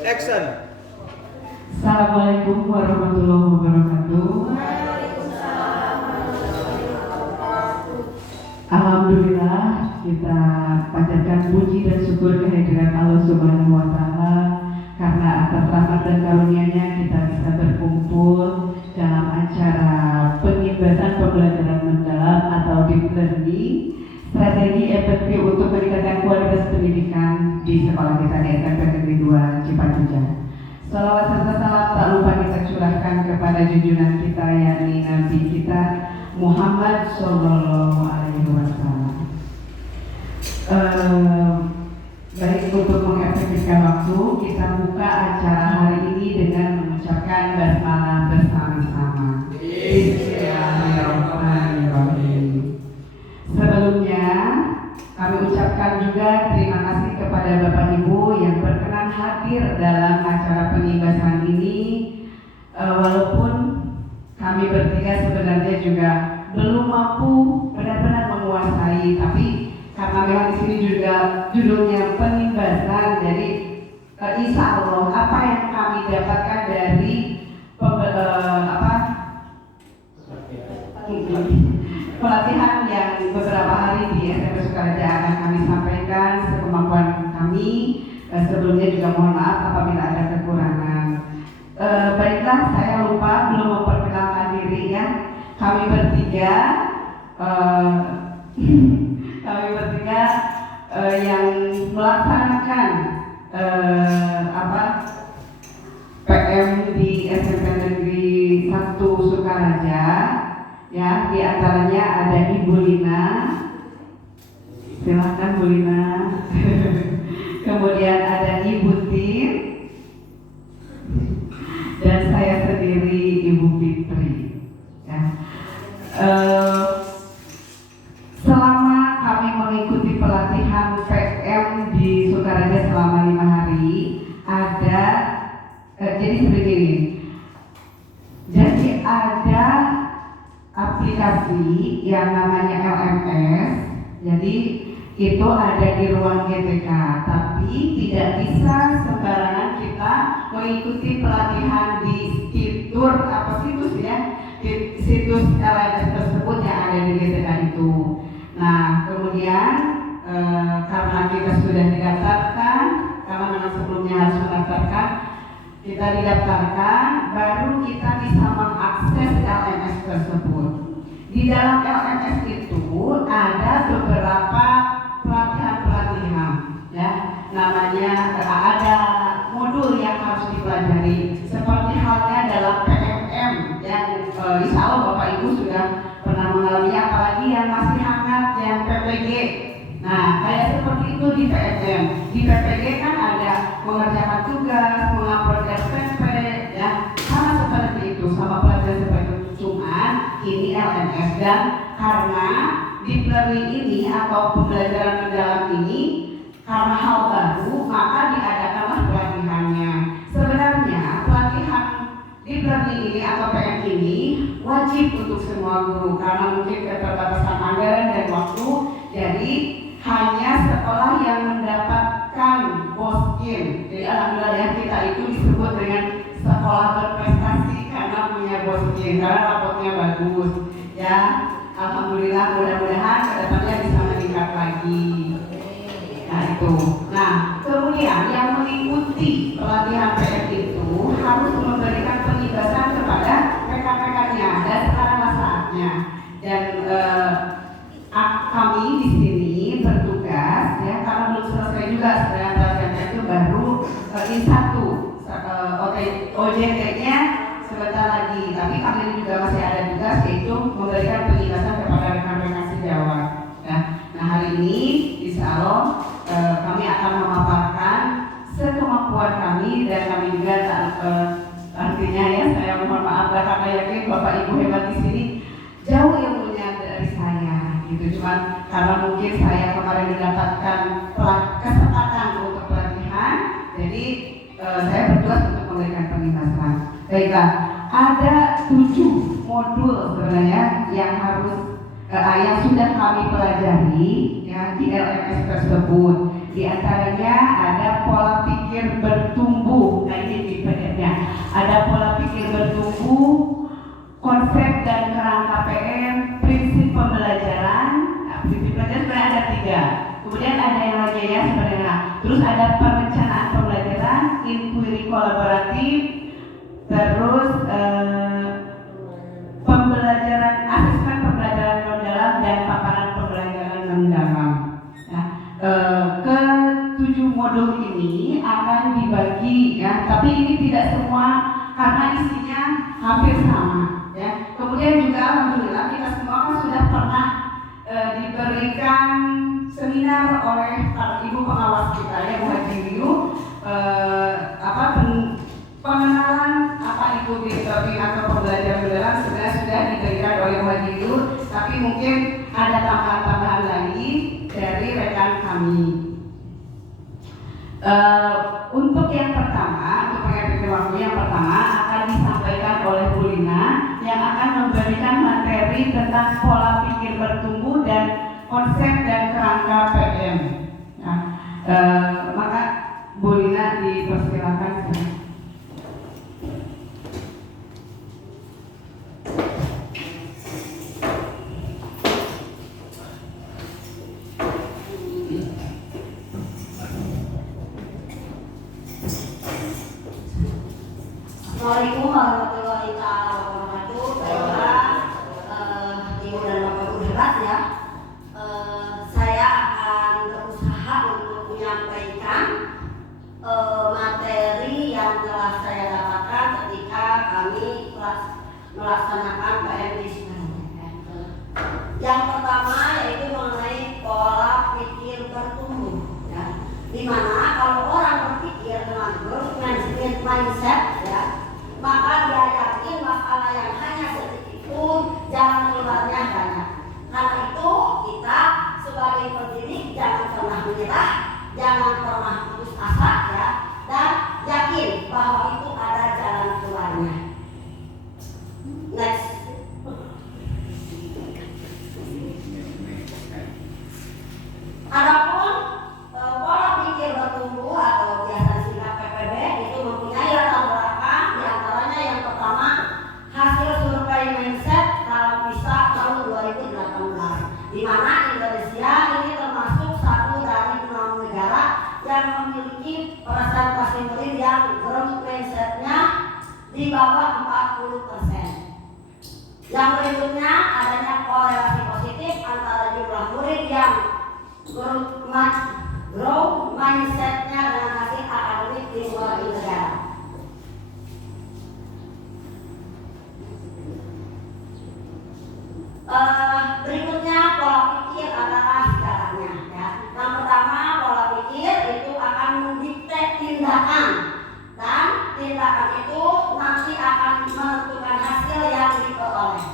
Action. Assalamualaikum warahmatullahi wabarakatuh. Alhamdulillah, kita panjatkan puji dan syukur kehadiran Allah Subhanahu wa Ta'ala, karena atas rahmat dan karunia-Nya kita bisa berkumpul dalam acara pengibasan pembelajaran mendalam atau deep learning, strategi efektif untuk meningkatkan kualitas pendidikan di sekolah kita di SMP Negeri 2 Cipatujah. Salawat serta salam tak lupa kita curahkan kepada junjungan kita, yakni Nabi kita Muhammad Sallallahu Alaihi Wasallam. Baik, untuk mengefektifkan waktu, kita buka acara hari ini dengan mengucapkan basmalah bersama-sama. Bismillahirrahmanirrahim. Sebelumnya, kami ucapkan juga terima kasih kepada Bapak Ibu yang berkenan hadir dalam acara pengibasan ini. Walaupun kami bertiga sebenarnya juga belum mampu benar-benar menguasai, tapi karena memang di sini juga judulnya pengibasan, jadi insya Allah apa yang kami dapatkan dari pelatihan yang beberapa hari di SMP Sukaraja akan kami sampaikan sekemampuan kami. Sebelumnya juga mohon maaf apabila ada kekurangan. Baiklah, saya lupa belum memperkenalkan diri ya. Kami bertiga yang melaksanakan PM di SMP Negeri 1 Sukaraja. Ya, di antaranya ada Ibu Lina. Silahkan Bu Lina. Kemudian ada Ibu Tin dan saya sendiri Ibu Fitri. Ya. Selama kami mengikuti pelatihan PM di Sukaraja selama 5 hari, ada ada aplikasi yang namanya LMS. Jadi itu ada di ruang GTK, tapi tidak bisa sembarangan kita mengikuti pelatihan di situs LMS tersebut yang ada di GTK itu. Nah, kemudian karena kita sudah didaftarkan, karena memang sebelumnya harus mendaftarkan, kita didaftarkan, baru kita bisa mengakses LMS tersebut. Di dalam LMS itu ada beberapa pelatihan, ya, namanya ada modul yang harus dipelajari, seperti halnya dalam PMM yang insya Allah Bapak Ibu sudah pernah mengalami, apalagi yang masih hangat yang PPG. Nah, kayak seperti itu di PMM. Di PPG kan ada mengerjakan tugas, mengupload SPP, ya, sama seperti itu, sama pelajaran seperti itu. Cuman ini LMS, dan karena deep learning ini atau pembelajaran mendalam ini karena hal baru, maka diadakanlah pelatihannya. Sebenarnya pelatihan deep learning ini atau PM ini wajib untuk semua guru karena mungkin keterbatasan anggaran dan waktu. Jadi hanya sekolah yang mendapatkan BOSKIN. Jadi alhamdulillah ya, kita itu disebut dengan sekolah berprestasi karena punya BOSKIN, karena rapotnya bagus. Ya, alhamdulillah, mudah-mudahan kedepannya bisa meningkat lagi. Nah itu. Nah, kemudian yang mengikuti pelatihan PM itu harus memberikan penjelasan kepada rekan-rekannya, dan sekarang saatnya. Dan kami di sini bertugas, ya, karena belum selesai juga sedang pelatihan itu baru I1 OJT-nya sebentar lagi, tapi kami juga masih ada tugas, yaitu memberikan penjelasan kepada rekan-rekan sejawat. Ya. Nah, hari ini insya Allah kami akan memaparkan sekemampuan kami, dan kami juga artinya ya, saya mohon maaf karena yakin Bapak Ibu hebat di sini jauh ilmunya dari saya gitu. Cuman karena mungkin saya kemarin mendapatkan kesempatan untuk pelatihan, jadi saya bertugas untuk memberikan penjelasan. Baiklah, ada 7 modul sebenarnya yang sudah kami pelajari ya di LMS tersebut. Di antaranya ada pola pikir bertumbuh semuanya ya sebenarnya. Terus ada perencanaan pembelajaran, inquiry kolaboratif, terus pembelajaran, asesmen pembelajaran mendalam dan paparan pembelajaran mendalam. Nah, ke-7 modul ini akan dibagi ya, tapi ini tidak semua karena isinya hampir sama ya. Kemudian juga alhamdulillah kita semua kan sudah pernah diberikan seminar oleh ibu pengawas kita ya, Bu Haji Liu, pengenalan apa itu mentoring atau pembelajaran mendalam sebenarnya sudah diberikan oleh Bu Haji Liu, tapi mungkin ada tambahan-tambahan lagi dari rekan kami. Untuk yang pertama, untuk pengambilan waktu yang pertama akan disampaikan oleh Bu Lina yang akan memberikan materi tentang pola pikir bertumbuh dan konsep dan kerangka PM. Nah, maka Bu Lina dipersilakan. Assalamualaikum warahmatullahi wabarakatuh. Baiklah, ibu dan bapak guru hebat ya. Saya akan berusaha untuk menyampaikan materi yang telah saya dapatkan ketika kami melaksanakan PMD sebenarnya. Yang pertama yaitu mengenai pola pikir bertumbuh, ya. Dimana kalau orang berpikir dengan growth mindset, ya, maka dia yakin masalah yang hanya sedikit pun jalan keluarnya banyak. Karena itu kita sebagai pendidik jangan pernah menyerah, jangan pernah putus asa ya, dan yakin bahwa itu ada jalan keluarnya. Next. Adapun pola pikir bertumbuh atau biasa disingkat PPB itu mempunyai latar belakang, diantaranya yang pertama hasil survei mindset dalam PISA tahun 2018, di mana Indonesia ini termasuk satu dari 6 negara yang memiliki presentasi murid yang growth mindsetnya di bawah 40%. Yang berikutnya adanya korelasi positif antara jumlah murid yang growth mindsetnya dengan hasil akademik di suatu negara. Berikutnya pola pikir adalah sejarahnya ya. Yang pertama pola pikir itu akan mendikte tindakan, dan tindakan itu nanti akan menentukan hasil yang diperoleh.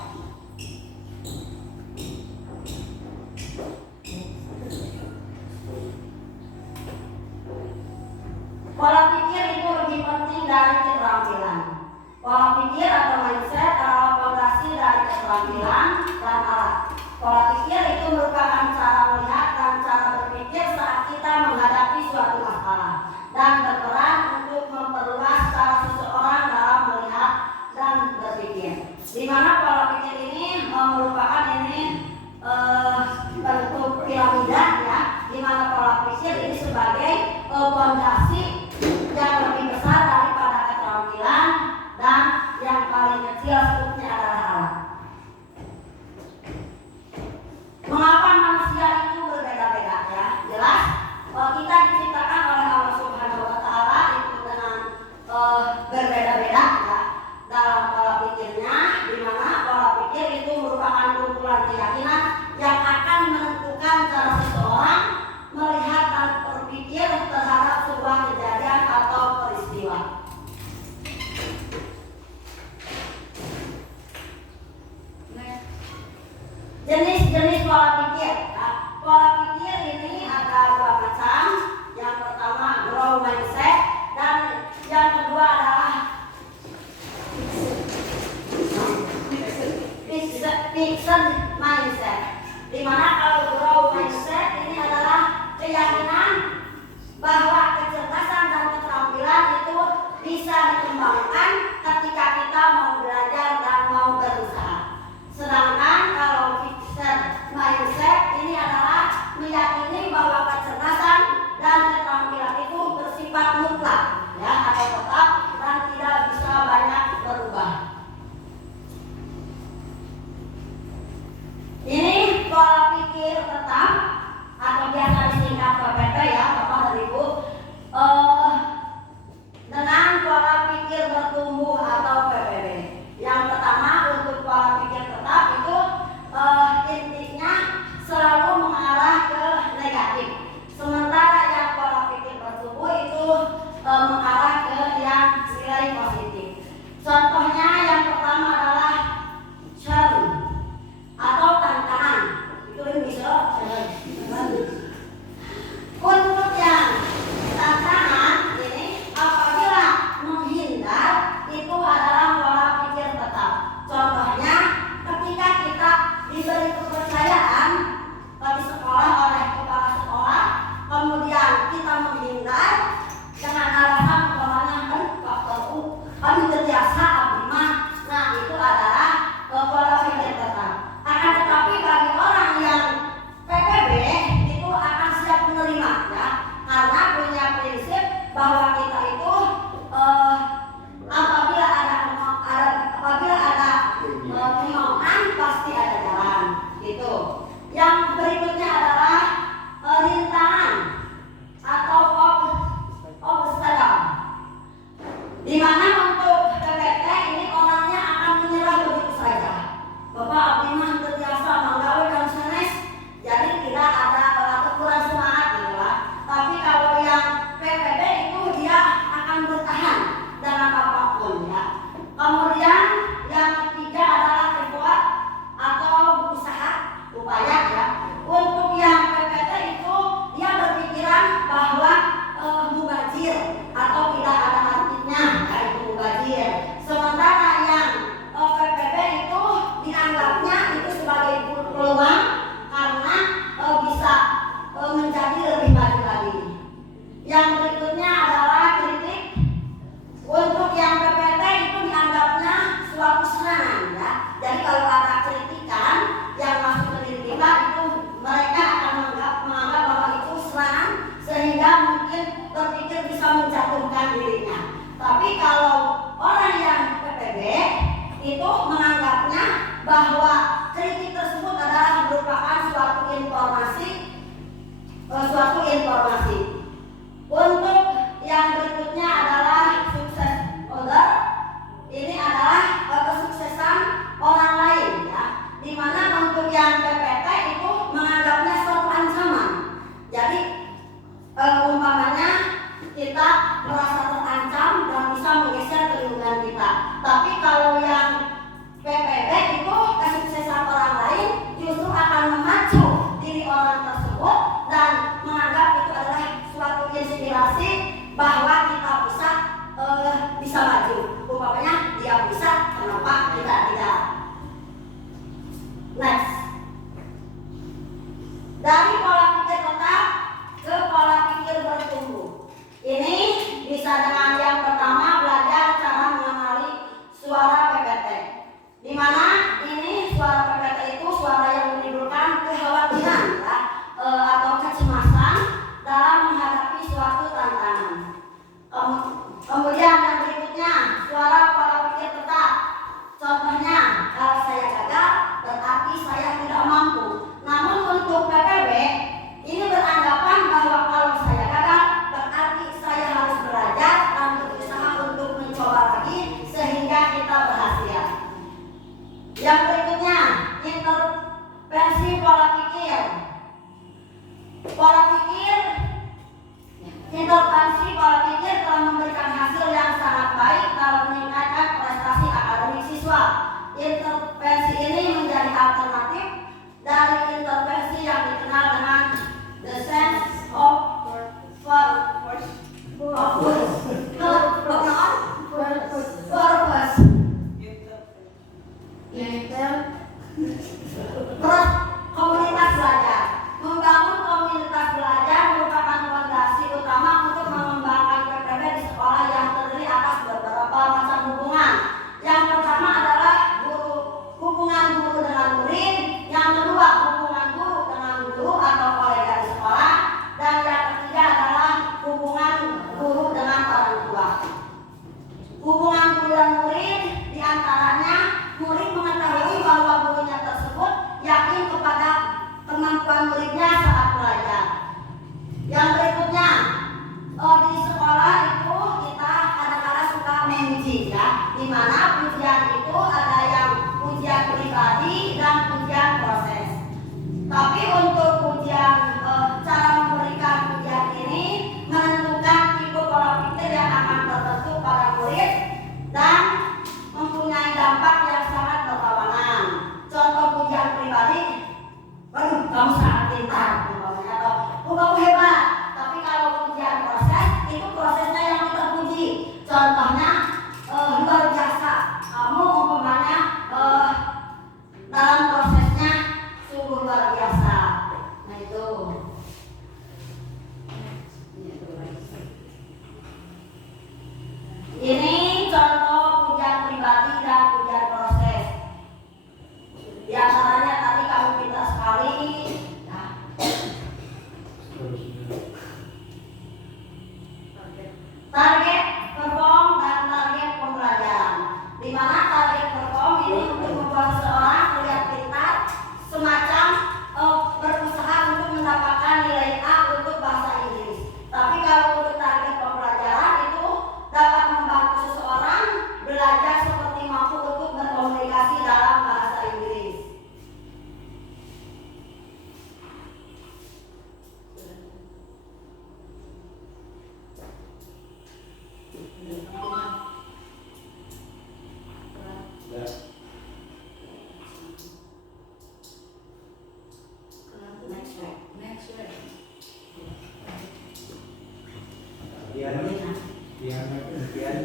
Pola pikir itu lebih penting dari keterampilan. Pola pikir atau mindset adalah fondasi dari keterampilan dan alat. Pola pikir itu merupakan cara melihat dan cara berpikir saat kita menghadapi suatu masalah, dan berperan untuk memperluas cara seseorang dalam melihat dan berpikir. Di mana pola pikir ini merupakan bentuk piramida ya, di mana pola pikir ini sebagai fondasi yang lebih besar daripada keterampilan, dan yang paling kecil sebutnya adalah alat. Mengapa manusia itu berbeda-beda ya? Jelas kita diciptakan itu menganggapnya bahwa kritik tersebut adalah merupakan suatu informasi. Untuk yang berikutnya adalah sukses order. Ini adalah kesuksesan orang lain, ya. Dimana untuk yang PPT itu menganggapnya suatu ancaman. Jadi umpamanya kita merasa terancam dan bisa menggeser kedudukan kita. Tapi kalau yang PPB itu kesuksesan orang lain justru akan memacu diri orang tersebut dan menganggap itu adalah suatu inspirasi bahwa kita bisa maju. Umpamanya dia bisa, kenapa kita tidak? Next. Dari pola pikir tetap ke pola pikir bertumbuh. Ini bisa dengan yang pertama belajar cara mengenali suara PPT. Di mana ini suara PPT itu suara yang menimbulkan kekhawatiran, ya, atau kecemasan dalam menghadapi suatu tantangan. Kemudian yang berikutnya suara pola pikir tetap. Contohnya, kalau saya gagal berarti saya tidak mampu. Namun untuk PPB ini beranggapan bahwa kalau saya gagal berarti saya harus belajar dan berusaha untuk mencoba lagi sehingga kita berhasil. Yang berikutnya, intervensi pola pikir. Intervensi pola pikir telah memberikan hasil yang sangat baik dalam meningkatkan prestasi akademik siswa. Intervensi ini menjadi alternatif dari intervensi yang dikenal dengan the sense of purpose. Komunitas belajar. Membangun komunitas belajar merupakan fondasi utama untuk mengembangkan PPB di sekolah yang terdiri atas beberapa macam hubungan. Yang pertama adalah hubungan guru dengan murid, yang kedua hubungan guru dengan guru atau kolega di sekolah, dan yang ketiga adalah hubungan guru dengan orang tua. Hubungan guru dan murid diantaranya murid mengetahui bahwa gurunya tersebut yakin kepada kemampuan muridnya saat belajar. Yang berikutnya, di sekolah itu kita kadang-kadang suka memuji, ya, di mana pujian itu ada yang pujian pribadi dan pujian proses. Tapi untuk pujian, cara memberikan pujian ini menentukan tipe pola pikir yang akan terbentuk pada murid dan mempunyai dampak yang sangat berlawanan. Contoh pujian pribadi, waduh kamu sangat pintar, atau kamu hebat. Tapi kalau pujian proses, itu prosesnya yang kita puji. Contohnya luar biasa, kamu umpamanya dalam prosesnya sungguh luar biasa. Nah itu. Ini contoh pujian pribadi dan pujian proses. Di antaranya tadi kamu pintar sekali. Nah. Target perform dan target pembelajaran. Di mana target perform ini untuk membuat seorang terlihat pintar, semacam berusaha untuk mendapatkan nilai A untuk bahasa Inggris. Tapi kalau untuk target pembelajaran itu dapat membantu seseorang belajar seperti mampu untuk berkomunikasi dalam bahasa Inggris.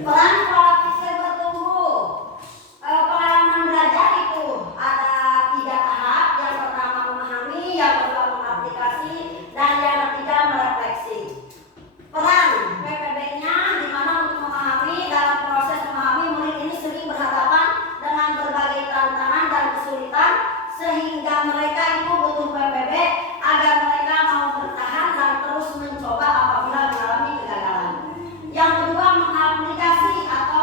Peran pola pikir bertumbuh. Pengalaman belajar itu ada 3 tahap. Yang pertama memahami, yang kedua mengaplikasi, dan yang ketiga merefleksi. Peran PPB-nya di mana untuk memahami. Dalam proses memahami, murid ini sering berhadapan dengan berbagai tantangan dan kesulitan sehingga mereka itu butuh PPB agar mereka mau bertahan dan terus mencoba apabila mengalami kegagalan. Yang kedua mengaplikasi atau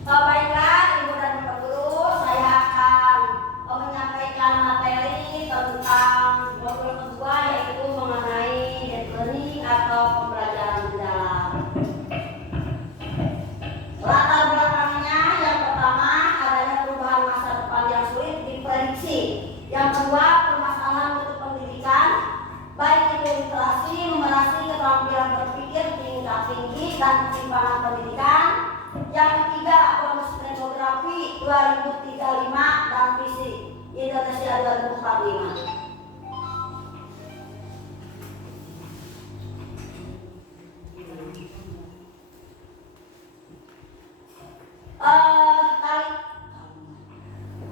Baiklah Ibu dan Bapak Guru, saya akan menyampaikan materi tentang modul kedua, yaitu mengenai deep learning atau pembelajaran mendalam. Latar belakangnya, yang pertama adanya perubahan masa depan yang sulit diprediksi. Yang kedua, permasalahan untuk pendidikan, baik itu literasi, numerasi, keterampilan berpikir tingkat tinggi, dan ketimpangan pendidikan. Yang ketiga, bonus demografi 2035 dan visi Indonesia 2045.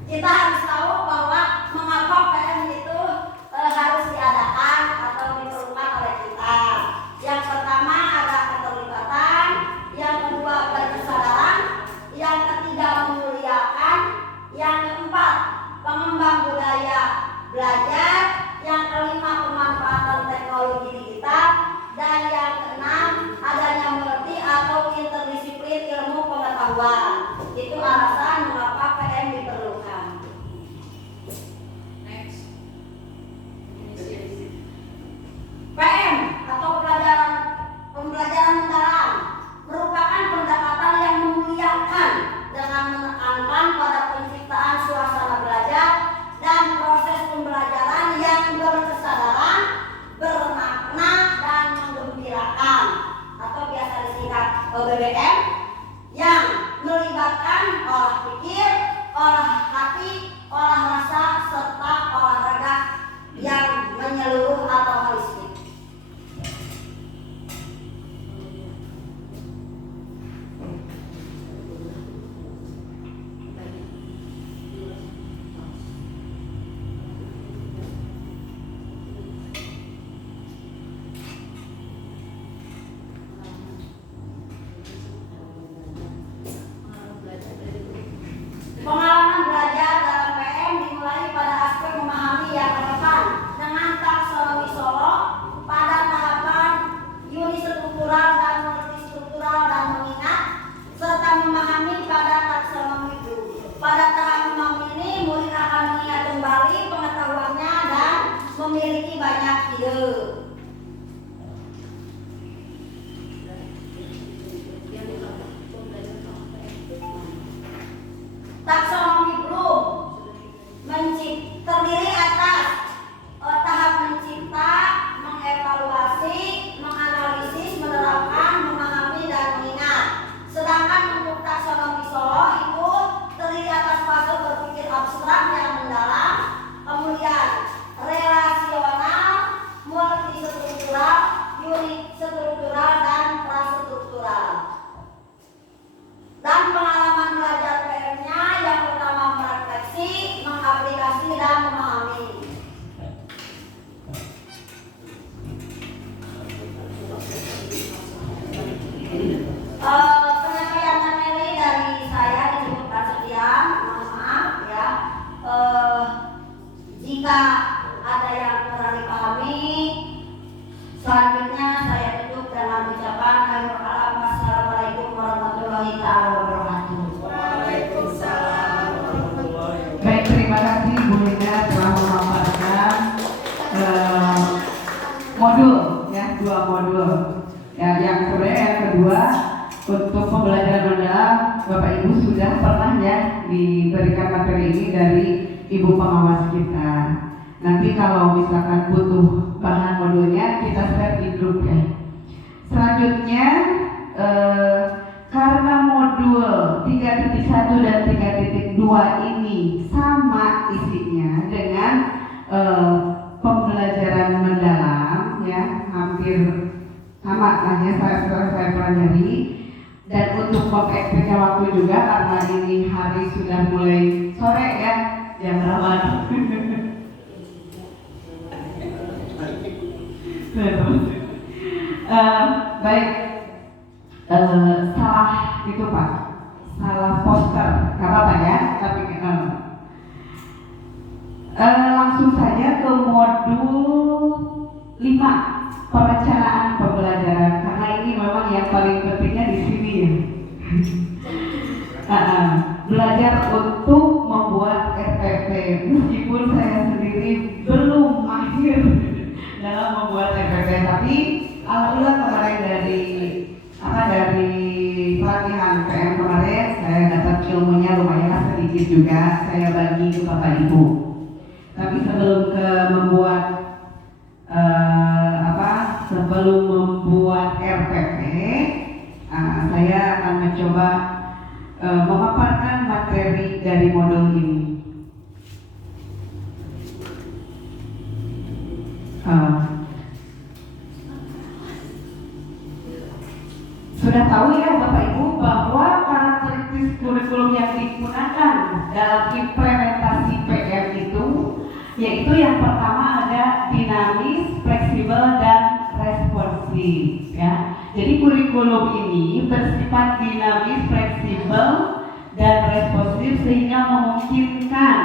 Kita harus tahu bahwa mengapa PM itu harus diadakan atau diperlukan oleh kita. Yang pertama ada keterlibatan, yang kedua ada kesadaran, yang ketiga memuliakan, yang keempat pengembang budaya belajar, yang kelima pemanfaatan teknologi digital, dan yang keenam adanya multi atau interdisiplin ilmu pengetahuan. Itu alasan mengapa PM diperlukan. Next. PM atau pembelajaran mendalam merupakan pendekatan yang memuliakan dengan menekankan pada penciptaan suasana belajar dan proses pembelajaran yang berkesadaran, bermakna, dan menggembirakan, atau biasa disingkat BBM, yang melibatkan olah pikir, olah hati, olah rasa, serta olahraga yang menyeluruh atau holistik. Pengalaman belajar dalam PM dimulai pada aspek memahami yang relevan dengan taksonomi Solo pada tahapan unistruktural dan multistruktural dan mengingat, serta memahami pada taksonomi Bloom. Pada tahap memahami ini, murid akan mengingat kembali pengetahuannya dan memiliki banyak ide. Taksonomi Bloom terdiri atas tahap mencipta, mengevaluasi, menganalisis, menerapkan, memahami, dan mengingat. Sedangkan untuk taksonomi Solo itu terdiri atas fase berpikir abstrak yang mendalam, kemudian relasional, multistruktural, unistruktural, dan prastruktural. Dan pengalaman belajar PM-nya yang pertama merefleksi, mengaplikasi, dan memahami. Penyampaian materi dari saya disebutkan sekian, mohon maaf ya. Jika ada yang kurang dipahami, selanjutnya saya tutup dengan ucapan akhirul kalam. Wassalamualaikum warahmatullahi wabarakatuh. Waalaikumsalam warahmatullahi wabarakatuh. Baik, terima kasih Bu Linda telah memaparkan modul ya, 2 modul. Ya, yang sebenarnya yang kedua untuk pembelajaran mendalam, Bapak Ibu sudah pernah ya diberikan materi ini dari Ibu pengawas kita. Nanti kalau misalkan butuh bahan modulnya kita share di grup ya. Selanjutnya karena modul 3.1 dan 3.2 ini sama isinya dengan pembelajaran mendalam ya, hampir sama lah ya saya pelajari. Dan untuk mengeksplikasi waktu juga karena ini hari sudah mulai sore ya, jam berapa? Baik, salah itu Pak, salah poster, nggak apa-apa ya, tapi langsung saja ke modul 5, perencanaan pembelajaran, karena ini memang yang paling pentingnya di sini ya. belajar untuk membuat RPP, meskipun saya sendiri belum mahir dalam membuat RPP, tapi alhamdulillah kemarin dari pelatihan PM kemarin saya dapat ilmunya lumayan sedikit juga, saya bagi ke Bapak Ibu. Tapi sebelum membuat sebelum membuat RPP, saya akan mencoba memaparkan materi dari modul ini. Sudah tahu ya Bapak Ibu bahwa karakteristik kurikulum yang digunakan dalam implementasi PM itu, yaitu yang pertama ada dinamis, fleksibel, dan responsif ya. Jadi kurikulum ini bersifat dinamis, fleksibel, dan responsif sehingga memungkinkan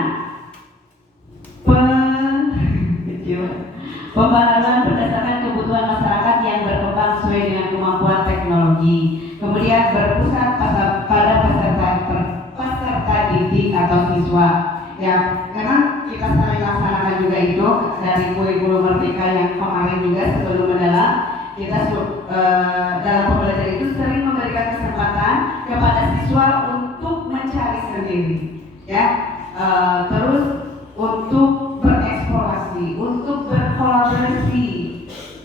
pembahasan berdasarkan kebutuhan masyarakat yang berkembang sesuai dengan kemampuan teknologi. Kemudian berpusat pada peserta didik atau siswa. Ya, memang kita sering laksanakan juga itu dari kurikulum Merdeka yang kemarin juga sebelum mendalam. Kita dalam pembelajaran itu sering memberikan kesempatan kepada siswa untuk mencari sendiri, ya, terus untuk bereksplorasi, untuk berkolaborasi,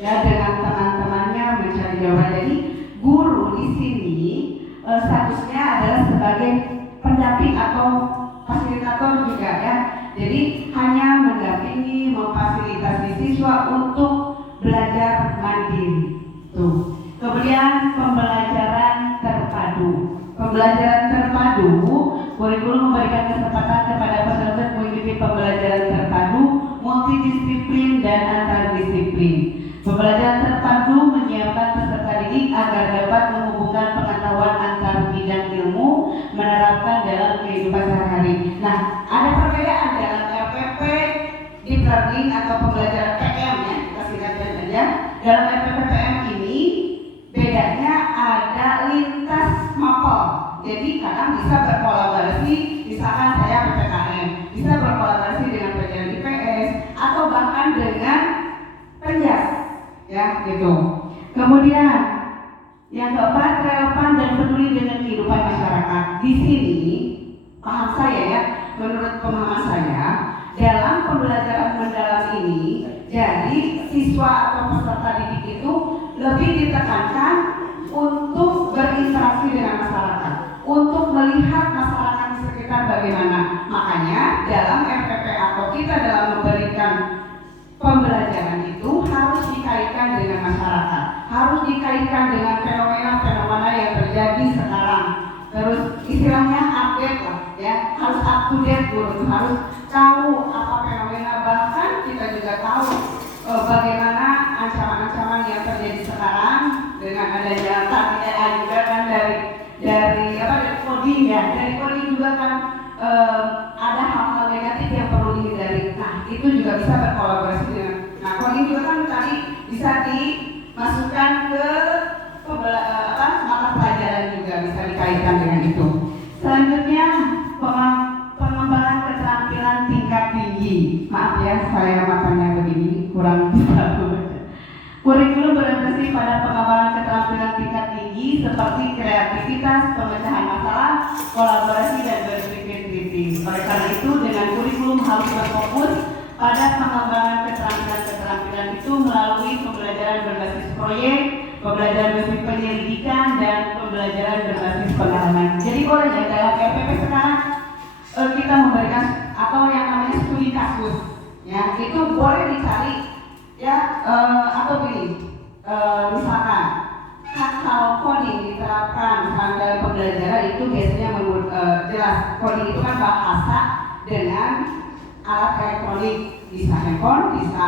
ya, dengan teman-temannya mencari jawaban. Jadi guru di sini statusnya adalah sebagai pendamping atau fasilitator juga, ya. Jadi hanya mendampingi, memfasilitasi siswa untuk belajar mandiri. Tuh. Kemudian pembelajaran terpadu. Pembelajaran terpadu, kurikulum memberikan kesempatan kepada peserta mengikuti pembelajaran terpadu, multidisiplin dan antardisiplin. Pembelajaran terpadu menyiapkan peserta didik agar dapat menghubungkan pengetahuan antar bidang ilmu menerapkan dalam kehidupan sehari-hari. Nah, ada perbedaan dalam RPP, deep learning atau pembelajaran PM, ya, kita singkatkan aja. Dalam RPP PM ini bedanya ada lintas mapel. Jadi kadang bisa berkolaborasi, misalkan saya PPKM, bisa berkolaborasi dengan pelajaran IPS atau bahkan dengan penjas, ya, gitu. Kemudian yang keempat, relevan dan peduli dengan kehidupan masyarakat. Di sini paham saya, ya, menurut pemahaman saya, dalam pembelajaran mendalam ini, jadi siswa atau peserta didik itu lebih ditekankan untuk berinteraksi dengan masyarakat, untuk melihat masyarakat di sekitar bagaimana. Makanya dalam RPP atau kita dalam memberikan pembelajaran itu harus dikaitkan dengan masyarakat, harus dikaitkan dengan fenomena-fenomena yang terjadi sekarang. Terus istilahnya update lah, ya, harus up to date dulu, harus tahu apa fenomena, bahkan kita juga tahu bagaimana ancaman-ancaman yang terjadi sekarang dengan adanya tadi juga kan dari coding, ya, dari coding juga kan ada hal-hal negatif yang perlu dihindari. Nah, itu juga bisa berkolaborasi dengan, nah, coding juga kan tadi bisa dimasukkan ke mata pelajaran juga, bisa dikaitkan dengan itu. Selanjutnya pengembangan keterampilan tingkat tinggi. Maaf ya, saya makannya begini, kurang bisa membaca. Kurikulum berorientasi pada pengembangan keterampilan tingkat tinggi seperti kreativitas, pemecahan masalah, kolaborasi, dan berpikir kritis. Oleh karena itu, dengan kurikulum harus berfokus pada pengembangan keterampilan itu melalui pembelajaran berbasis proyek, pembelajaran berbasis penyelidikan, dan pembelajaran berbasis pengalaman. Jadi boleh ya, dalam RPP sekarang kita memberikan atau yang namanya studi kasus, ya, itu boleh dicari, ya, atau begini, misalkan kalau coding diterapkan misalkan dalam pembelajaran itu biasanya jelas coding itu kan bahasa dengan alat elektronik, bisa handphone, bisa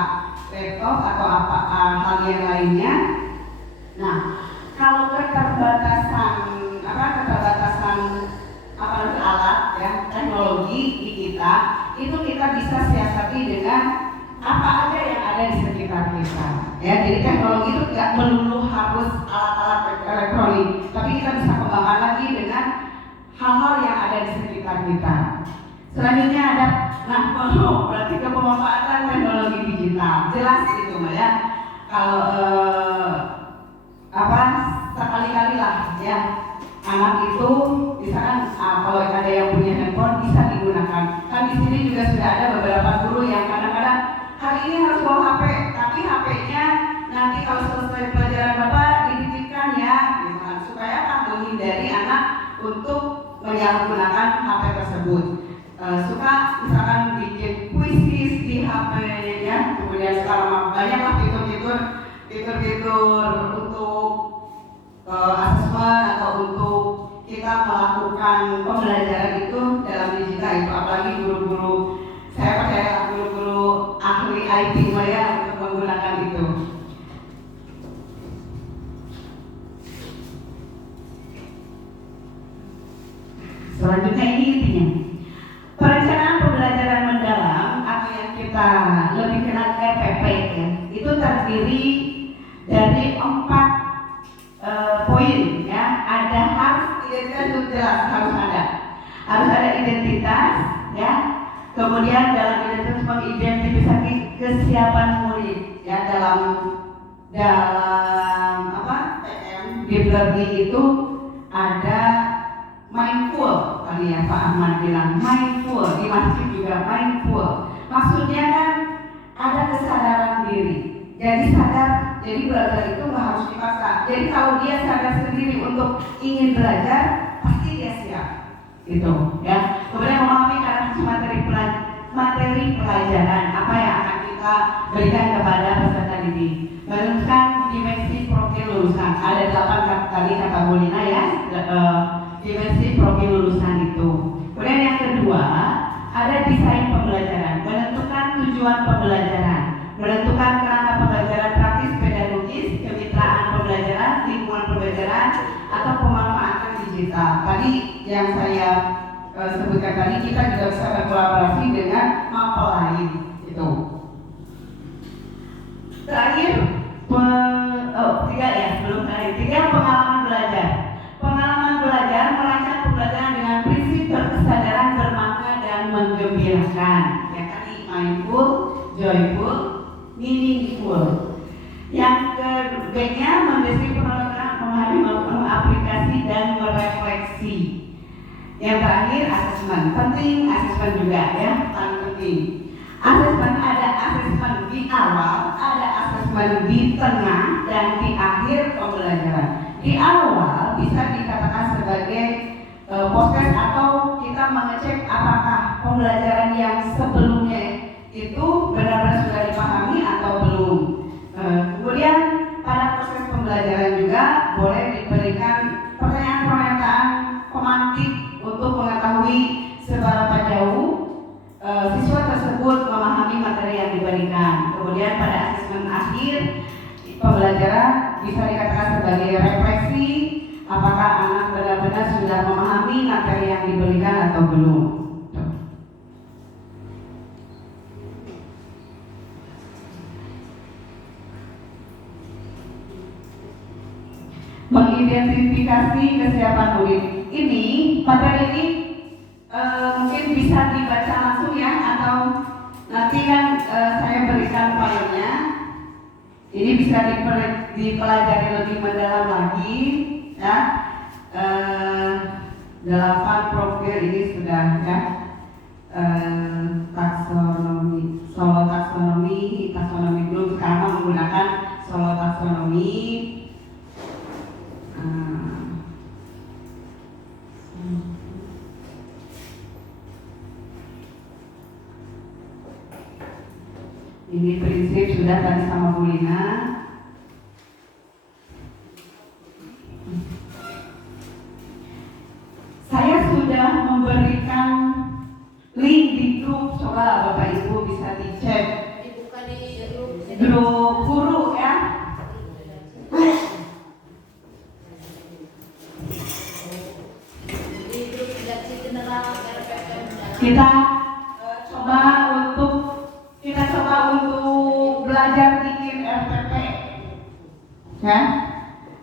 laptop atau hal yang lainnya. Nah, kalau keterbatasan alat, ya, teknologi di kita, itu kita bisa siasati dengan apa aja yang ada di sekitar kita, ya. Jadi teknologi itu tidak melulu harus alat-alat elektronik, tapi kita bisa kembangkan lagi dengan hal-hal yang ada di sekitar kita. Selanjutnya ada berarti pemanfaatan teknologi digital. Jelas itu Mbak ya. Kalau sekali-kali lah ya anak itu misalkan kalau ada yang punya handphone bisa digunakan. Kan di sini juga sudah ada beberapa guru yang kadang-kadang hari ini harus bawa HP, tapi HP-nya nanti kalau selesai pelajaran Bapak dititipkan ya, misalkan supaya menghindari anak untuk menyalahgunakan HP tersebut. Suka misalkan bikin kuisis di HP ya, kemudian sekarang banyaklah fitur-fitur untuk asesmen atau untuk kita melakukan pembelajaran itu dalam digital itu, apalagi guru-guru, saya percaya guru-guru ahli IT ya untuk menggunakan itu. Selanjutnya ini intinya perencanaan pembelajaran mendalam atau yang kita lebih kenal RPP ya, itu terdiri dari 4 poin ya. Ada harus identitas itu jelas harus ada identitas ya. Kemudian dalam identitas mengidentifikasi kesiapan murid ya, dalam PM di learning itu ada mindful tadi ya, Pak Ahmad bilang mindful, di masjid juga mindful. Maksudnya kan ada kesadaran diri. Jadi sadar, jadi belajar itu nggak harus dipaksa. Jadi kalau dia sadar sendiri untuk ingin belajar, pasti dia siap. Gitu ya. Kemudian memahami materi pelajaran apa yang akan kita berikan kepada peserta didik. Menentukan dimensi profil lulusan. Ada 8 tadi kata Bolina ya. Dimensi profil lulusan itu. Kemudian yang kedua ada desain pembelajaran, menentukan tujuan pembelajaran, menentukan kerangka pembelajaran praktis pedagogis, kemitraan pembelajaran, lingkungan pembelajaran atau pemanfaatan digital. Tadi yang saya sebutkan tadi, kita juga bisa berkolaborasi dengan mapel lain itu. Terakhir tiga pengalaman belajar. Pengalaman belajar merancang pembelajaran dengan prinsip berkesadaran, bermakna dan menggembirakan. Ya tadi mindful, joyful, meaningful. Yang ketiganya mendesain penolakan, memahami, mengaplikasi dan merefleksi. Yang terakhir asesmen. Penting asesmen juga ya, paling penting. Asesmen ada asesmen di awal, ada asesmen di tengah dan di akhir pembelajaran. Di awal bisa dikatakan sebagai proses atau kita mengecek apakah pembelajaran yang sebelumnya itu benar-benar sudah dipahami atau belum. Kemudian pada proses pembelajaran juga boleh diberikan pertanyaan-pertanyaan pemantik untuk mengetahui seberapa jauh siswa tersebut memahami materi yang diberikan. Kemudian pada asesmen akhir pembelajaran bisa dikatakan sebagai refleksi, apakah anak benar-benar sudah memahami materi yang diberikan atau belum. Mengidentifikasi kesiapan murid. Ini materi ini mungkin bisa dibaca langsung ya, atau nanti kan saya berikan filenya. Ini bisa dipelajari lebih mendalam lagi ya. 8 profil ini sudah ya. Taksonomi, solo taksonomi belum, sekarang menggunakan solo taksonomi. Ini prinsip sudah tadi sama Bu Lina. Saya sudah memberikan link di grup, coba Bapak Ibu bisa dicek. Dibuka di Grup guru ya. di grup redaksi general RPPM. Kita coba untuk belajar bikin RPP ya.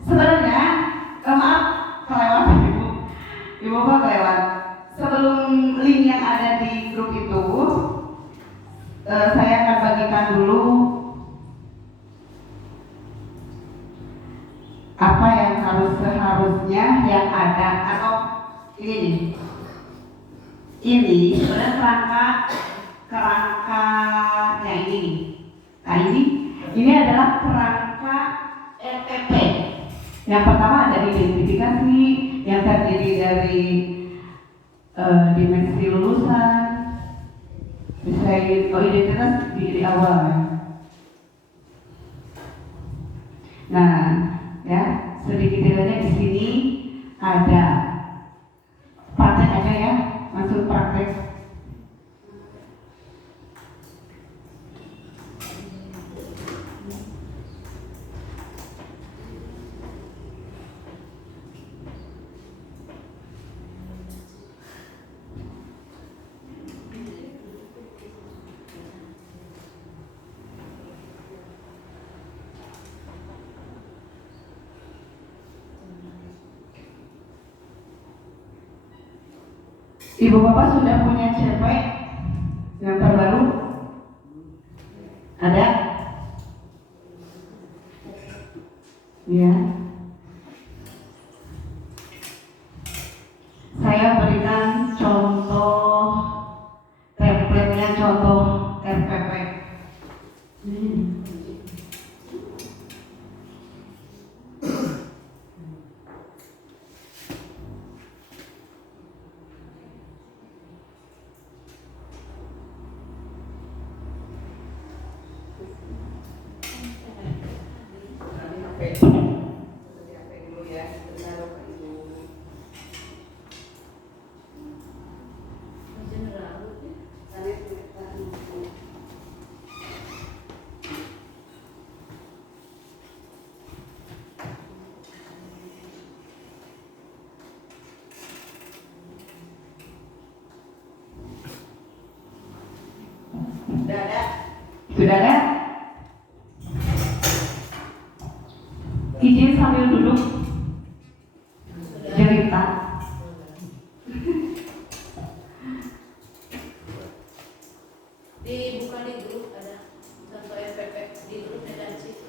Sebenarnya maaf kelewatan ibu kok kelewatan. lewat sebelum link yang ada di grup itu, saya akan bagikan dulu apa yang seharusnya yang ada, atau ini sebenarnya kerangka yang ini. Nah ini adalah kerangka RPP. Yang pertama ada identifikasi yang terdiri dari dimensi lulusan, misalnya identitas di awal. Nah, ya sedikit tidaknya di sini ada praktek aja ya, masuk praktek. Ibu bapak sudah punya CP yang terbaru? Ada? Ya. Saya berikan contoh template-nya, contoh RPP. Sudah ada? Izin sambil duduk cerita. Dibuka di grup ada satu RPP di grup redaksi.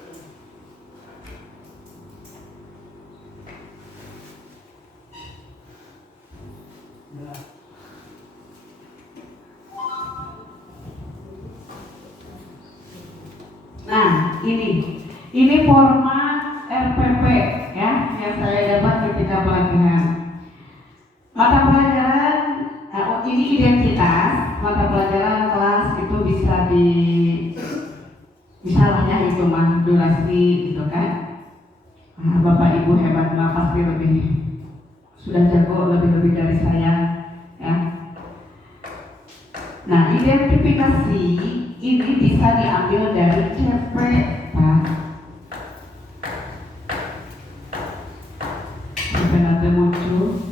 Nah, ini format RPP ya yang saya dapat ketika pelatihan. Mata pelajaran, ini identitas. Mata pelajaran kelas itu bisa lah ya, itu mah durasi gitu kan. Bapak Ibu hebat mah pasti sudah jago lebih dari saya ya. Nah, identifikasi ini bisa diambil dari CP, Pak. Sampai nanti muncul.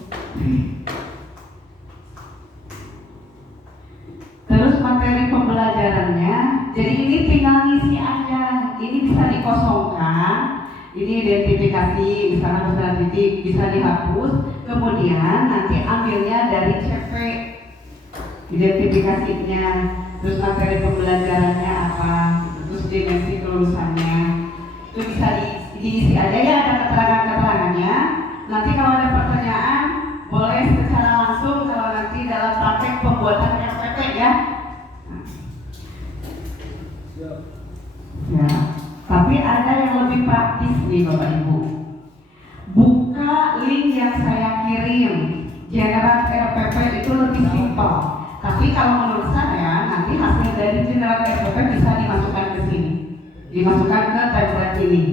Terus materi pembelajarannya, jadi ini tinggal ngisi aja. Ini bisa dikosongkan. Ini identifikasi, misalnya pesan titik bisa dihapus. Kemudian nanti ambilnya dari CP. Identifikasinya, terus materi pembelajarannya apa, terus dimensi kelulusannya, itu bisa diisi aja ya, ada keterangan-keterangannya. Nanti kalau ada pertanyaan boleh secara langsung kalau nanti dalam praktek pembuatan RPP ya. Ya, tapi ada yang lebih praktis nih Bapak Ibu. Buka link yang saya kirim, generat RPP itu lebih simpel. Tapi kalau menurut saya nanti hasil dari generat RPP bisa dimasukkan ke sini, dimasukkan ke template ini.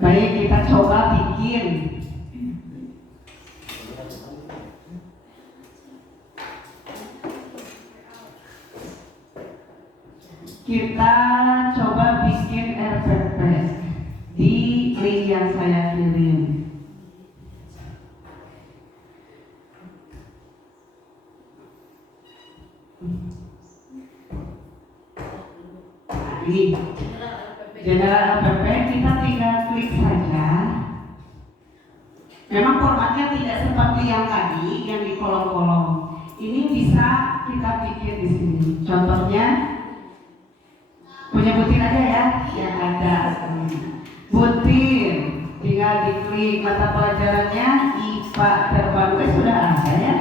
Baik, kita coba bikin. Kita coba bikin RPP di link yang saya kirim. Ini general RPP, kita tinggal klik saja. Memang formatnya tidak seperti yang tadi yang di kolom-kolom. Ini bisa kita bikin di sini. Contohnya punya butir aja ya, yang ada. Butir, tinggal diklik mata pelajarannya IPA terpadu sudah ada ya.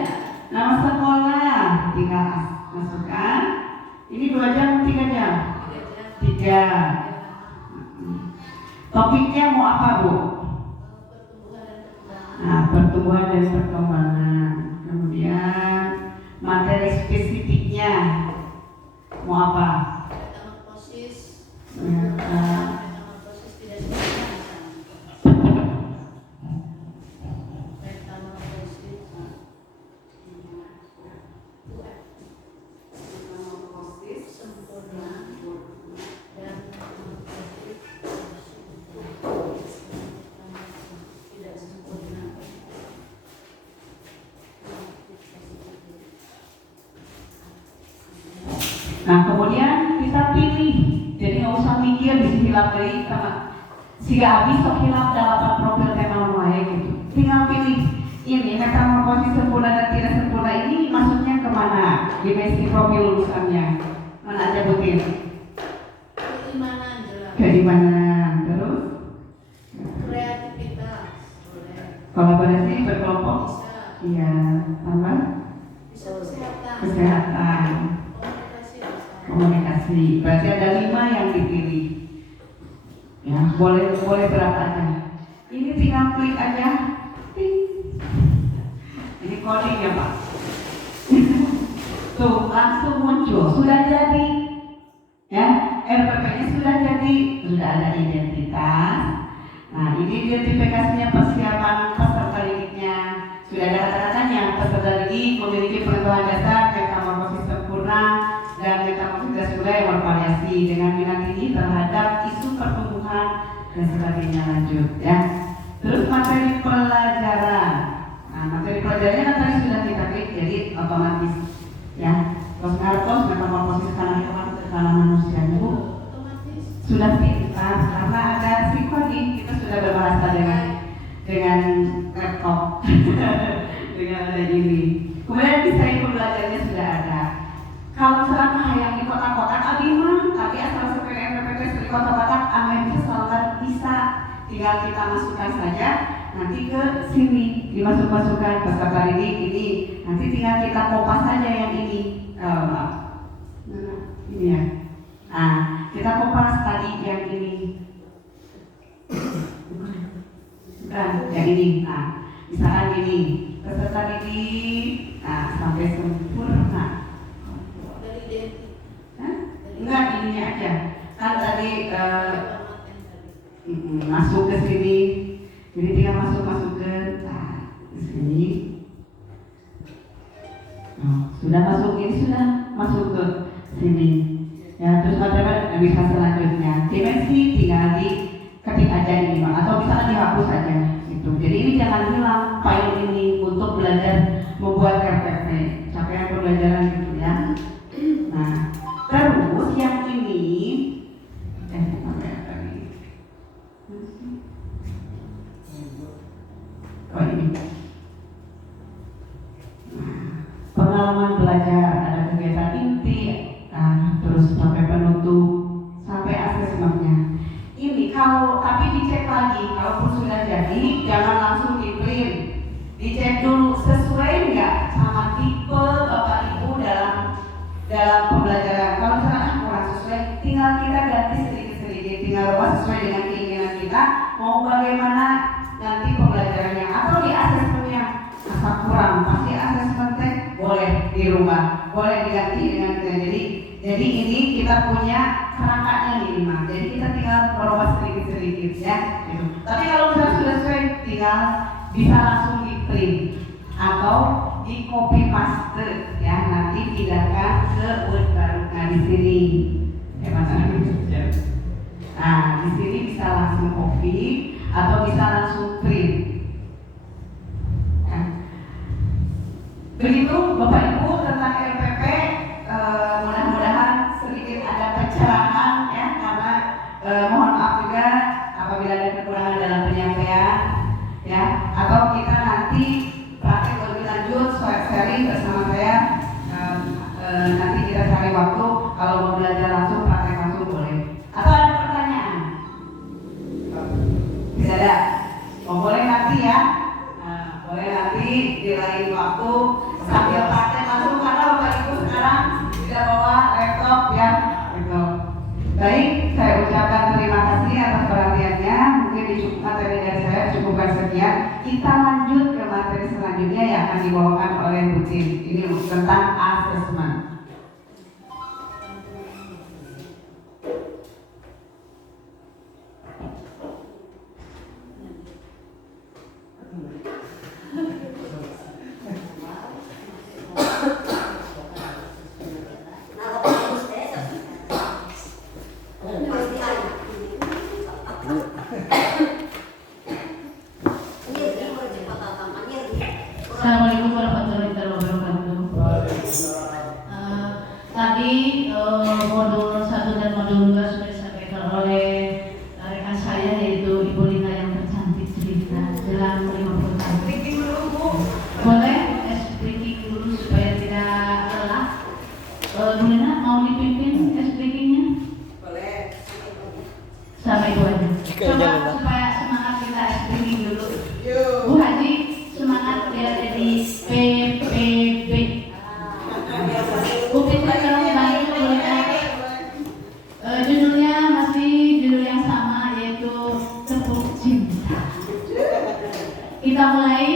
Nama sekolah tinggal masukkan. Ini 2 jam, 3 jam? 3. Topiknya mau apa Bu? Nah, pertumbuhan dan perkembangan. Kemudian materi spesifiknya mau apa? Metamorfosis. Ternyata Metamorfosis tidak sempurna. Metamorfosis. Sempurna dan metamorfosis tidak sempurna. Nah, kemudian kita pilih. Jadi nggak usah mikir di hilap dari sama siga habis kok hilap dalapan profil tema mulai gitu. Tinggal pilih ini metamorfosis sempurna dan tidak sempurna ini maksudnya kemana? Dimensi profil lulusannya mana aja butir? Keimanan jelas. Keimanan terus Kreativitas boleh. kolaborasi berkelompok. Bisa. Iya, tambah Bisa kesehatan. kesehatan. Komunikasi bisa. Komunikasi. Berarti ada 5 yang dipilih. Ya, boleh berapa aja. Ini tinggal klik aja. Ting. Ini coding ya Pak. Tuh langsung muncul, sudah jadi. Ya, RPP-nya sudah jadi, sudah ada identitas. Nah, ini identifikasinya persiapan peserta didiknya. Sudah ada kata-katanya, peserta didik memiliki pengetahuan dasar metamorfosis sempurna dan metamorfosis sempurna yang bervariasi dengan minat tinggi terhadap isu pertumbuhan dan sebagainya. Lanjut ya. Terus materi pelajaran. Nah, materi pelajarannya kan tadi sudah kita klik, jadi otomatis ya. Terus ngartos metamorfosis karena hewan ke karena manusia. Bu, Otomatis. sudah pintar karena ada recording, kita sudah berbahasa dengan laptop dengan ada ini. Kemudian desain pembelajarannya sudah ada. Kalau misalnya yang di kotak-kotak abimah, tapi asal sesuai MPPT di kotak-kotak aman bisa bisa tinggal kita masukkan saja nanti ke sini dimasukkan peserta didik ini nanti tinggal kita kopas saja yang ini ini ya. Nah, kita kopas tadi yang ini. Bukan, yang ini. Nah, misalkan gini, peserta didik, nah sampai sempurna. Dari identik. Hah? Enggak, ininya aja. Kan tadi Format yang tadi. masuk ke sini, jadi tinggal masuk ke ke sini. Oh, sudah masuk ini sudah masuk ke sini. Ya, terus materi bisa selanjutnya. Dimensi tinggal diketik aja ini Pak, atau bisa dihapus aja gitu. Jadi ini jangan hilang file ini untuk belajar membuat RPP, capaian pembelajaran gitu ya. Nah, terus yang ini apa ya tadi? Oh ini. Nah, pengalaman belajar ada kegiatan inti, terus sampai penutup, sampai asesmennya. Ini kalau tapi dicek lagi, kalaupun sudah jadi jangan langsung di print, dicek dulu sesuai nggak sama tipe bapak ibu dalam pembelajaran. Kalau misalnya kurang sesuai, tinggal kita ganti sedikit-sedikit, tinggal ubah sesuai dengan keinginan kita mau bagaimana nanti pembelajarannya atau di asesmennya asal kurang pasti asesmen teh boleh dirubah, boleh diganti dengan jadi ini kita punya kerangkanya nih Mas. Jadi kita tinggal merubah sedikit-sedikit ya. Gitu. Tapi kalau misalnya sudah sesuai, tinggal bisa langsung di print atau di copy paste ya. Nanti pindahkan ke Word baru. Nah di sini, nah di sini bisa langsung copy atau bisa langsung print. Ya. Begitu Bapak Ibu tentang RPP. Mudah-mudahan sedikit ada pencerahan ya, karena mohon maaf juga apabila ada kekurangan dalam penyampaian ya, atau kita nanti kita cari waktu kalau mau belajar langsung, praktek langsung boleh. Atau ada pertanyaan? Tidak ada? Oh, boleh nanti ya. Boleh nanti di lain waktu sambil praktek langsung karena Bapak Ibu sekarang tidak bawa laptop ya. Gitu. Baik, saya ucapkan terima kasih atas perhatiannya. Mungkin materi dari saya cukupkan sekian. Kita lanjut ke materi selanjutnya yang akan dibawakan oleh Bu Tin. Ini tentang asesmen. Assalamualaikum warahmatullahi wabarakatuh. Tadi modul 1 dan modul 2 sudah disampaikan oleh rekan saya, yaitu Ibu Lina yang tercantik cerita dalam 50 tahun. Boleh speaking dulu supaya tidak lelah. Bu Lina mau dipimpin speakingnya? Boleh. Sampai 2 jam. Coba supaya semangat kita speaking dulu. Bu Haji, semangat biar jadi PPB. Bu Fitri tolong bantu boleh. Judulnya masih judul yang sama, yaitu Tepuk Cinta. Kita mulai.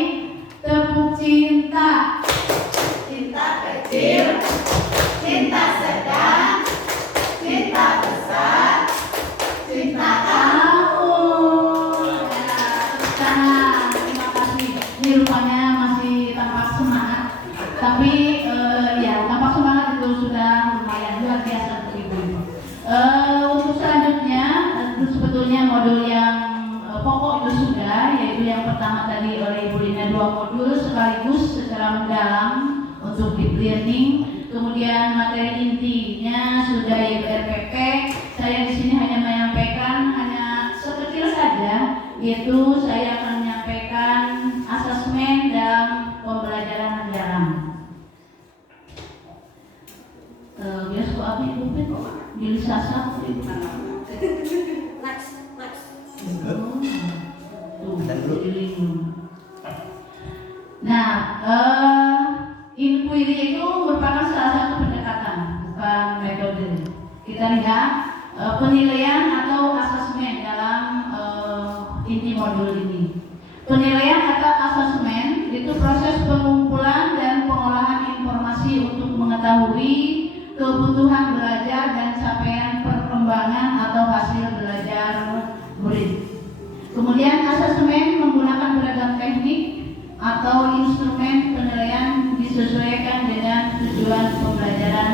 Tepuk cinta. Cinta kecil, cinta sedang, cinta besar, cinta kamu. Terima kasih. Ini rupanya masih tampak semangat, tapi ya tampak semangat itu sudah lumayan luar biasa untuk ibu. Untuk selanjutnya itu sebetulnya modul yang pokok itu sudah, yaitu yang pertama tadi oleh Ibu Lina 2 modul sekaligus secara mendalam untuk deep learning. Kemudian materi intinya sudah yaitu RPP. Saya di sini hanya menyampaikan sekecil saja, yaitu saya akan menyampaikan asesmen dalam pembelajaran mendalam. Bioskop apa Ibu Pet? Milih Sasa. Next. Nah, inquiry itu merupakan salah satu pendekatan, bukan metode. Kita lihat penilaian atau asesmen dalam inti modul ini. Penilaian atau asesmen itu proses pengumpulan dan pengolahan informasi untuk mengetahui kebutuhan belajar dan capaian perkembangan atau hasil belajar murid. Kemudian asesmen menggunakan beragam teknik atau instrumen penilaian disesuaikan dengan tujuan pembelajaran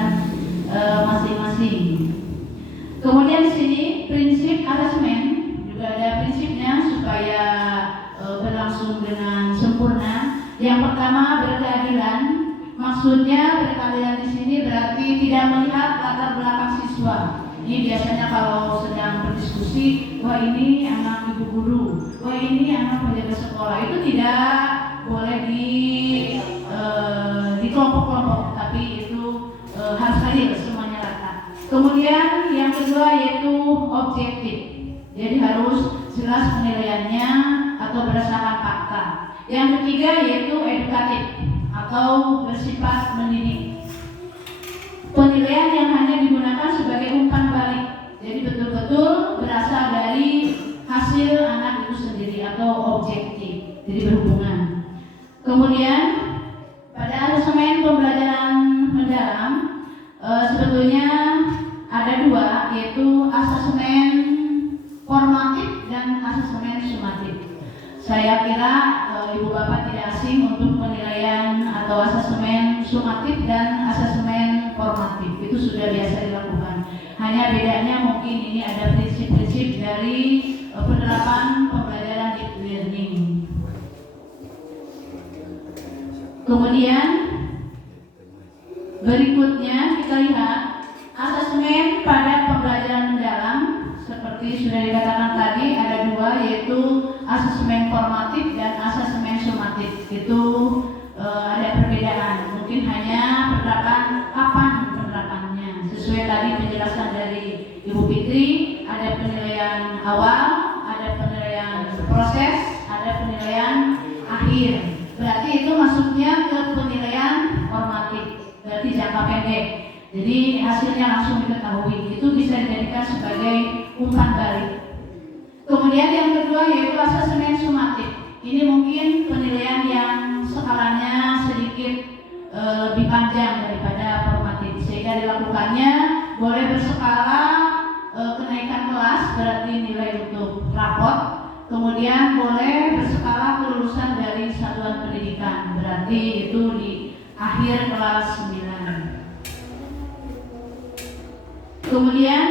masing-masing. Kemudian di sini prinsip asesmen juga ada prinsipnya supaya berlangsung dengan sempurna. Yang pertama berkeadilan. Maksudnya berkeadilan di sini berarti tidak melihat latar belakang siswa. Ini biasanya kalau sedang berdiskusi, wah ini anak ibu guru, wah ini anak penjaga sekolah, itu tidak boleh di kelompok-kelompok, tapi itu harus adil, semuanya rata. Kemudian yang kedua yaitu objektif, jadi harus jelas penilaiannya atau berdasarkan fakta. Yang ketiga yaitu edukatif atau bersifat mendidik. Penilaian yang hanya digunakan sebagai umpan balik, jadi betul-betul berasal dari hasil anak itu sendiri atau objektif, jadi berhubungan. Kemudian pada asesmen pembelajaran mendalam sebetulnya ada 2, yaitu asesmen formatif dan asesmen sumatif. Saya kira Ibu Bapak tidak asing untuk penilaian atau asesmen sumatif dan asesmen formatif. Itu sudah biasa dilakukan. Hanya bedanya mungkin ini ada prinsip-prinsip dari penerapan pembelajaran deep learning. Kemudian berikutnya kita lihat asesmen pada pembelajaran mendalam. Seperti sudah dikatakan tadi ada 2, yaitu asesmen formatif dan asesmen sumatif. Itu ada perbedaan. Mungkin hanya penerapan kapan penjelasan dari Ibu Fitri, ada penilaian awal, ada penilaian proses, ada penilaian akhir. Berarti itu masuknya ke penilaian formatif, berarti jangka pendek. Jadi hasilnya langsung diketahui, itu bisa dijadikan sebagai umpan balik. Kemudian yang kedua yaitu asesmen sumatif. Ini mungkin penilaian yang skalanya sedikit lebih panjang daripada formatif, sehingga dilakukannya boleh berskala kenaikan kelas, berarti nilai untuk rapot. Kemudian boleh berskala kelulusan dari satuan pendidikan, berarti itu di akhir kelas 9. Kemudian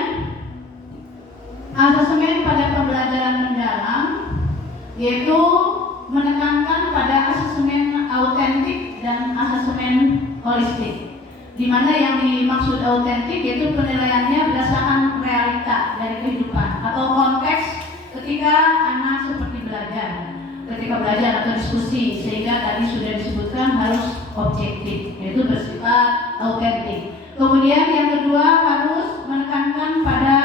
asesmen pada pembelajaran mendalam yaitu menekankan pada asesmen autentik dan asesmen holistik, di mana yang dimaksud autentik yaitu penilaiannya berdasarkan realita dari kehidupan atau konteks ketika anak seperti ketika belajar atau diskusi, sehingga tadi sudah disebutkan harus objektif, yaitu bersifat autentik. Kemudian yang kedua harus menekankan pada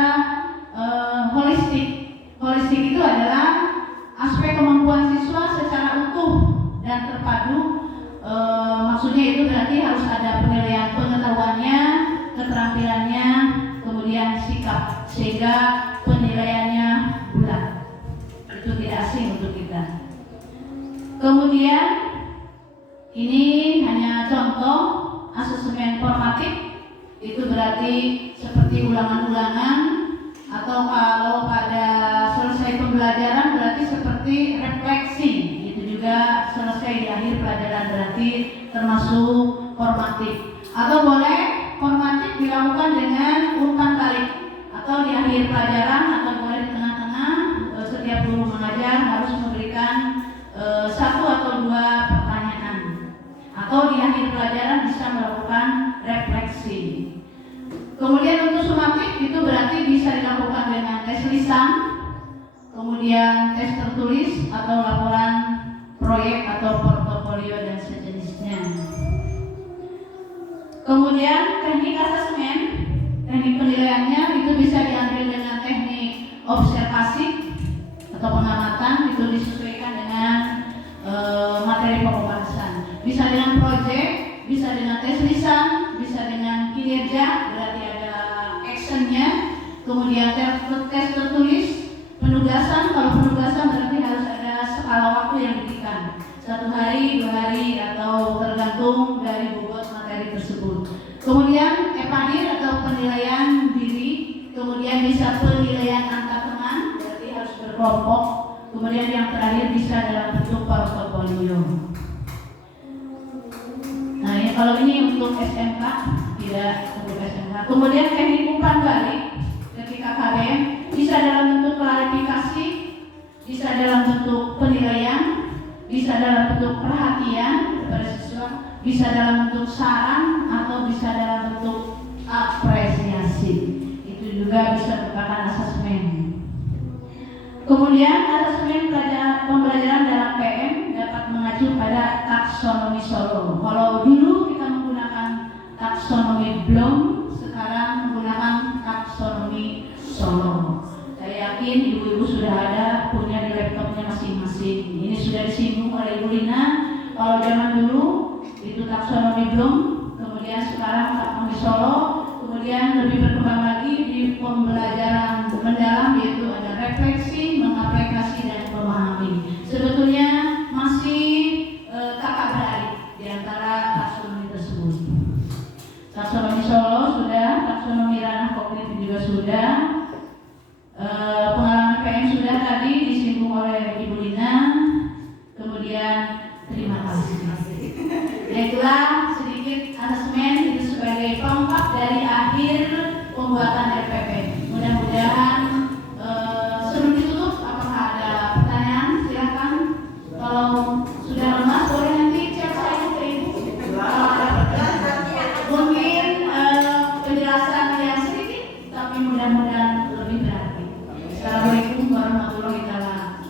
holistik. Holistik itu adalah aspek kemampuan siswa secara utuh dan terpadu. Maksudnya itu berarti harus ada penilaian pengetahuannya, keterampilannya, kemudian sikap, sehingga penilaiannya bulat. Itu tidak asing untuk kita. Kemudian ini hanya contoh asesmen formatif. Itu berarti seperti ulangan-ulangan, atau kalau pada selesai pembelajaran berarti seperti refleksi. Itu juga selesai di akhir pelajaran, berarti termasuk formatif. Atau boleh formatif dilakukan dengan umpan balik, atau di akhir pelajaran, atau boleh di tengah-tengah. Setiap guru mengajar harus memberikan 1 atau 2 pertanyaan, atau di akhir pelajaran bisa melakukan refleksi. Kemudian untuk sumatif itu berarti bisa dilakukan dengan tes lisan, kemudian tes tertulis atau laporan proyek atau portofolio dan sejenisnya. Kemudian teknik asesmen, teknik penilaiannya itu bisa diambil dengan teknik observasi atau pengamatan, itu disesuaikan dengan materi pembahasan. Bisa dengan proyek, bisa dengan tes lisan, bisa dengan kinerja, berarti ada actionnya. Kemudian tes tertulis, penugasan. Kalau penugasan berarti harus ada skala waktu yang diberikan, 1 hari, 2 hari, atau tergantung dari bobot materi tersebut. Kemudian evadir atau penilaian diri. Kemudian bisa penilaian antar teman, berarti harus berkelompok. Kemudian yang terakhir bisa dalam bentuk portofolio. Nah, ya, kalau ini untuk SMK, tidak untuk SMK. Kemudian teknik umpan balik ketika KBM bisa dalam bentuk klarifikasi, bisa dalam bentuk penilaian, bisa dalam bentuk perhatian kepada siswa, bisa dalam bentuk saran, atau bisa dalam bentuk apresiasi. Itu juga bisa merupakan asesmen. Kemudian asesmen pembelajaran dalam PM dapat mengacu pada taksonomi Solo. Kalau dulu kita menggunakan taksonomi Bloom, sekarang menggunakan taksonomi Solo. Saya yakin ibu-ibu sudah ada punya di laptopnya masing-masing. Ini sudah disinggung oleh Ibu Lina. Kalau zaman dulu itu taksonomi Bloom, kemudian sekarang taksonomi Solo, kemudian lebih berkembang lagi di pembelajaran mendalam, yaitu ada refleksi, mengaplikasi, dan memahami. Sebetulnya masih kakak beradik di antara taksonomi tersebut. Taksonomi Solo sudah, taksonomi ranah kognitif juga sudah, pengalaman PM sudah tadi disinggung oleh Ibu Lina. Kemudian terima kasih. Itulah sedikit asesmen, itu sebagai pelengkap dari akhir pembuatan RPP. Mudah-mudahan sebelum ditutup, apakah ada pertanyaan? Silakan. Kalau sudah lemas boleh nanti chat saya ke Ibu. Mungkin penjelasan yang sedikit, tapi mudah-mudahan lebih berarti. Assalamualaikum warahmatullahi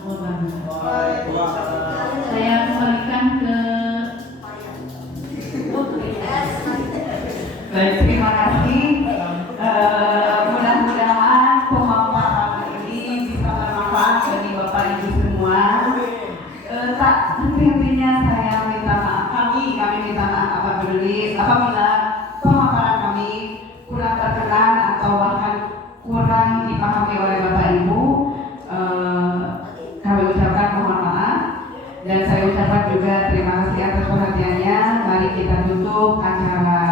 wabarakatuh. Saya kembalikan ke. Baik, terima kasih. minta maaf apabila pemaparan kami kurang berkenan atau bahkan kurang dipahami oleh Bapak Ibu. Kami ucapkan mohon maaf dan saya ucapkan juga terima kasih atas perhatiannya. Mari kita tutup acara